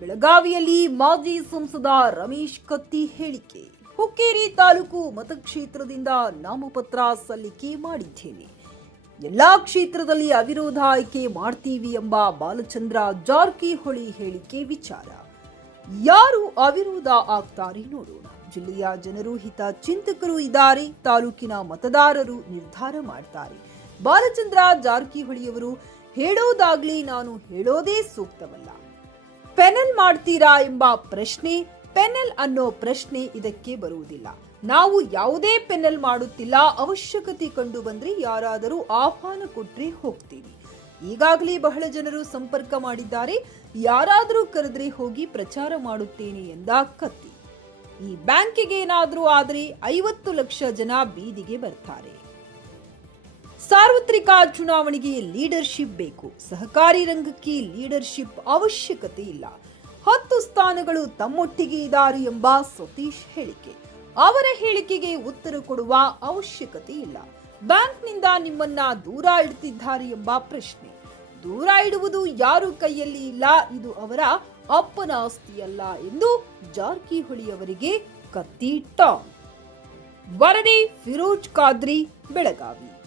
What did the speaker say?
ಬೆಳಗಾವಿಯಲ್ಲಿ ಮಾಜಿ ಸಂಸದ ರಮೇಶ್ ಕತ್ತಿ ಹೇಳಿಕೆ. ಹುಕ್ಕೇರಿ ತಾಲೂಕು ಮತಕ್ಷೇತ್ರದಿಂದ ನಾಮಪತ್ರ ಸಲ್ಲಿಕೆ ಮಾಡಿದ್ದೇನೆ. ಎಲ್ಲಾ ಕ್ಷೇತ್ರದಲ್ಲಿ ಅವಿರೋಧ ಆಯ್ಕೆ ಮಾಡ್ತೀವಿ ಎಂಬ ಬಾಲಚಂದ್ರ ಜಾರಕಿಹೊಳಿ ಹೇಳಿಕೆ ವಿಚಾರ. ಯಾರು ಅವಿರೋಧ ಆಗ್ತಾರೆ ನೋಡೋಣ. ಜಿಲ್ಲೆಯ ಜನರು ಹಿತ ಚಿಂತಕರು ಇದ್ದಾರೆ. ತಾಲೂಕಿನ ಮತದಾರರು ನಿರ್ಧಾರ ಮಾಡ್ತಾರೆ. ಬಾಲಚಂದ್ರ ಜಾರಕಿಹೊಳಿಯವರು ಹೇಳೋದಾಗ್ಲಿ ನಾನು ಹೇಳೋದೇ ಸೂಕ್ತವಲ್ಲ. ಪೆನಲ್ ಮಾಡ್ತೀರಾ ಎಂಬ ಪ್ರಶ್ನೆ, ಪೆನಲ್ ಅನ್ನೋ ಪ್ರಶ್ನೆ ಇದಕ್ಕೆ ಬರುವುದಿಲ್ಲ. ನಾವು ಯಾವುದೇ ಪೆನಲ್ ಮಾಡುತ್ತಿಲ್ಲ, ಅವಶ್ಯಕತೆ ಕಂಡು ಬಂದ್ರೆ ಯಾರಾದರೂ ಆಹ್ವಾನ ಕೊಟ್ರೆ ಹೋಗ್ತೀವಿ. ಈಗಾಗಲೇ ಬಹಳ ಜನರು ಸಂಪರ್ಕ ಮಾಡಿದ್ದಾರೆ, ಯಾರಾದರೂ ಕರೆದ್ರೆ ಹೋಗಿ ಪ್ರಚಾರ ಮಾಡುತ್ತೇನೆ ಎಂದ ಕತ್ತಿ. ಈ ಬ್ಯಾಂಕಿಗೆ ಏನಾದರೂ ಆದರೆ ಐವತ್ತು ಲಕ್ಷ ಜನ ಬೀದಿಗೆ ಬರ್ತಾರೆ. ಸಾರ್ವತ್ರಿಕ ಚುನಾವಣೆಗೆ ಲೀಡರ್ಶಿಪ್ ಬೇಕು. ಸಹಕಾರಿ ರಂಗಕ್ಕೆ ಲೀಡರ್ಶಿಪ್ ಅವಶ್ಯಕತೆ ಇಲ್ಲ. ಹತ್ತು ಸ್ಥಾನಗಳು ತಮ್ಮೊಟ್ಟಿಗೆ ಇದ್ದಾರೆ ಎಂಬ ಸತೀಶ್ ಹೇಳಿಕೆ. ಅವರ ಹೇಳಿಕೆಗೆ ಉತ್ತರ ಕೊಡುವ ಅವಶ್ಯಕತೆ ಇಲ್ಲ. ಬ್ಯಾಂಕ್ನಿಂದ ನಿಮ್ಮನ್ನ ದೂರ ಇಡ್ತಿದ್ದಾರೆ ಎಂಬ ಪ್ರಶ್ನೆ. ದೂರ ಇಡುವುದು ಯಾರು ಕೈಯಲ್ಲಿ ಇಲ್ಲ. ಇದು ಅವರ ಅಪ್ಪನ ಆಸ್ತಿಯಲ್ಲ ಎಂದು ಜಾರಕಿಹೊಳಿ ಅವರಿಗೆ ಕತ್ತಿ ಟಾಂಗ್. ವರದಿ, ಫಿರೋಜ್ ಖಾದ್ರಿ, ಬೆಳಗಾವಿ.